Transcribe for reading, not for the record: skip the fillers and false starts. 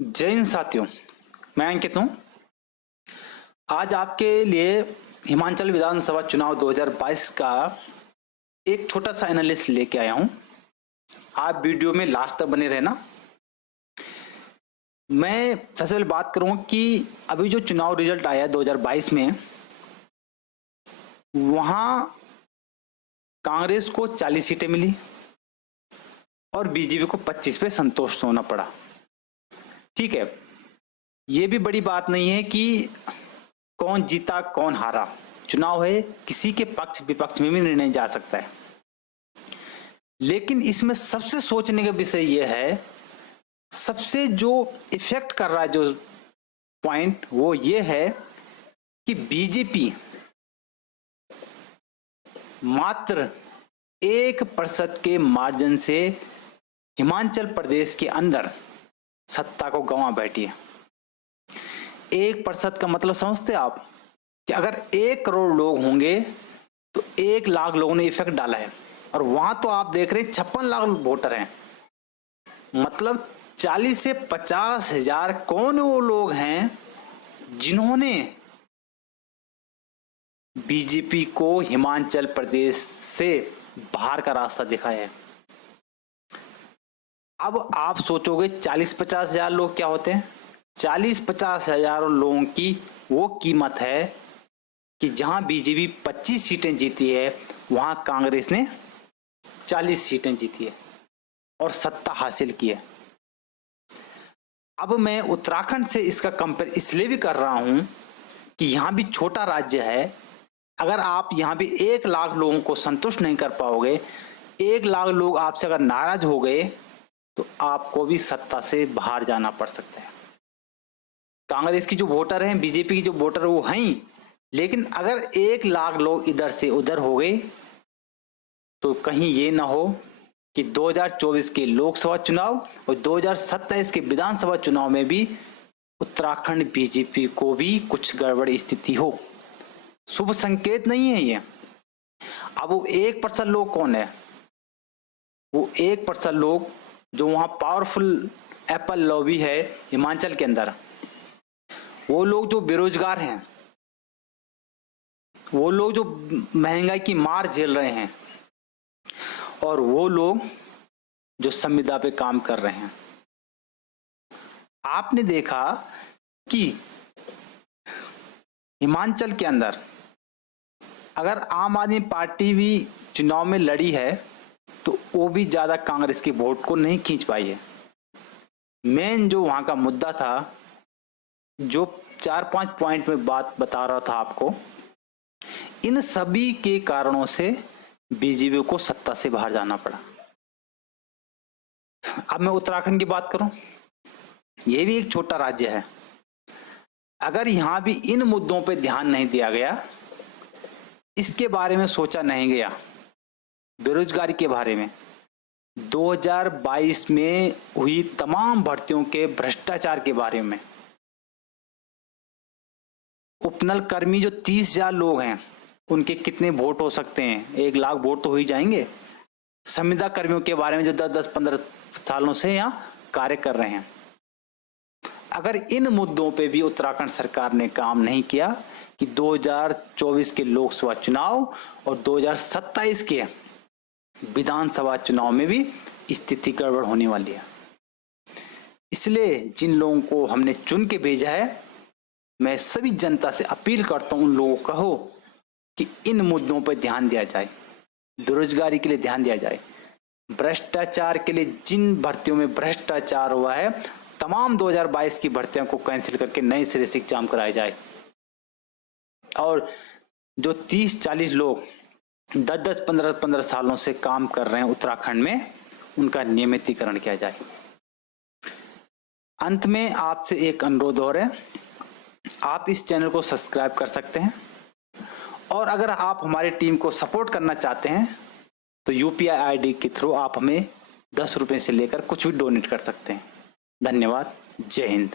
जय हिंद साथियों, मैं अंकित हूँ। आज आपके लिए हिमाचल विधानसभा चुनाव 2022 का एक छोटा सा एनालिसिस लेके आया हूँ। आप वीडियो में लास्ट तक बने रहना। मैं सबसे पहले बात करूँगा कि अभी जो चुनाव रिजल्ट आया 2022 में, वहाँ कांग्रेस को 40 सीटें मिली और बीजेपी को 25 पे संतुष्ट होना पड़ा। ठीक है, ये भी बड़ी बात नहीं है कि कौन जीता कौन हारा। चुनाव है, किसी के पक्ष विपक्ष में भी निर्णय जा सकता है। लेकिन इसमें सबसे सोचने का विषय यह है, सबसे जो इफेक्ट कर रहा है जो पॉइंट, वो ये है कि बीजेपी मात्र 1% के मार्जिन से हिमाचल प्रदेश के अंदर सत्ता को गंवा बैठी है। 1% का मतलब समझते आप कि अगर 1 करोड़ लोग होंगे तो 1 लाख लोगों ने इफेक्ट डाला है, और वहां तो आप देख रहे हैं 56 लाख वोटर हैं। मतलब 40 से 50 हजार कौन वो लोग हैं जिन्होंने बीजेपी को हिमाचल प्रदेश से बाहर का रास्ता दिखाया है। अब आप सोचोगे 40-50 हजार लोग क्या होते हैं। 40-50 हजार लोगों की वो कीमत है कि जहां बीजेपी 25 सीटें जीती है, वहां कांग्रेस ने 40 सीटें जीती है और सत्ता हासिल की है। अब मैं उत्तराखंड से इसका कंपेयर इसलिए भी कर रहा हूं कि यहां भी छोटा राज्य है। अगर आप यहां भी 1 लाख लोगों को संतुष्ट नहीं कर पाओगे, 1 लाख लोग आपसे अगर नाराज हो गए, तो आपको भी सत्ता से बाहर जाना पड़ सकता है। कांग्रेस की जो वोटर हैं, बीजेपी की जो वोटर वो हैं, लेकिन अगर 1 लाख लोग इधर से उधर हो गए तो कहीं ये ना हो कि 2024 के लोकसभा चुनाव और 2027 के विधानसभा चुनाव में भी उत्तराखंड बीजेपी को भी कुछ गड़बड़ स्थिति हो। शुभ संकेत नहीं है ये। अब वो 1% लोग कौन है? वो 1% लोग जो वहां पावरफुल एप्पल लॉबी है हिमाचल के अंदर, वो लोग जो बेरोजगार हैं, वो लोग जो महंगाई की मार झेल रहे हैं, और वो लोग जो संविदा पे काम कर रहे हैं। आपने देखा कि हिमाचल के अंदर अगर आम आदमी पार्टी भी चुनाव में लड़ी है तो वो भी ज्यादा कांग्रेस के वोट को नहीं खींच पाई है। मेन जो वहां का मुद्दा था, जो 4-5 पॉइंट में बात बता रहा था आपको, इन सभी के कारणों से बीजेपी को सत्ता से बाहर जाना पड़ा। अब मैं उत्तराखंड की बात करूं, यह भी एक छोटा राज्य है। अगर यहां भी इन मुद्दों पे ध्यान नहीं दिया गया, इसके बारे में सोचा नहीं गया, बेरोजगारी के बारे में, 2022 में हुई तमाम भर्तियों के भ्रष्टाचार के बारे में, उपनल कर्मी जो 30,000 लोग हैं उनके कितने वोट हो सकते हैं, 1 लाख वोट तो हो ही जाएंगे। संविदा कर्मियों के बारे में जो 10-15 सालों से यहाँ कार्य कर रहे हैं। अगर इन मुद्दों पे भी उत्तराखंड सरकार ने काम नहीं किया कि 2024 के लोकसभा चुनाव और 2027 के विधानसभा चुनाव में भी स्थिति गड़बड़ होने वाली है। इसलिए जिन लोगों को हमने चुन के भेजा है, मैं सभी जनता से अपील करता हूं, उन लोगों को कहो कि इन मुद्दों पर ध्यान दिया जाए। बेरोजगारी के लिए ध्यान दिया जाए, भ्रष्टाचार के लिए, जिन भर्तियों में भ्रष्टाचार हुआ है तमाम 2022 की भर्तियों को कैंसिल करके नए सिरे से एग्जाम कराया जाए, और जो 30-40 लोग 10-10, 15-15 सालों से काम कर रहे हैं उत्तराखंड में, उनका नियमितीकरण किया जाए। अंत में आपसे एक अनुरोध और है, आप इस चैनल को सब्सक्राइब कर सकते हैं, और अगर आप हमारी टीम को सपोर्ट करना चाहते हैं तो UPI ID के थ्रू आप हमें 10 रुपए से लेकर कुछ भी डोनेट कर सकते हैं। धन्यवाद। जय हिंद।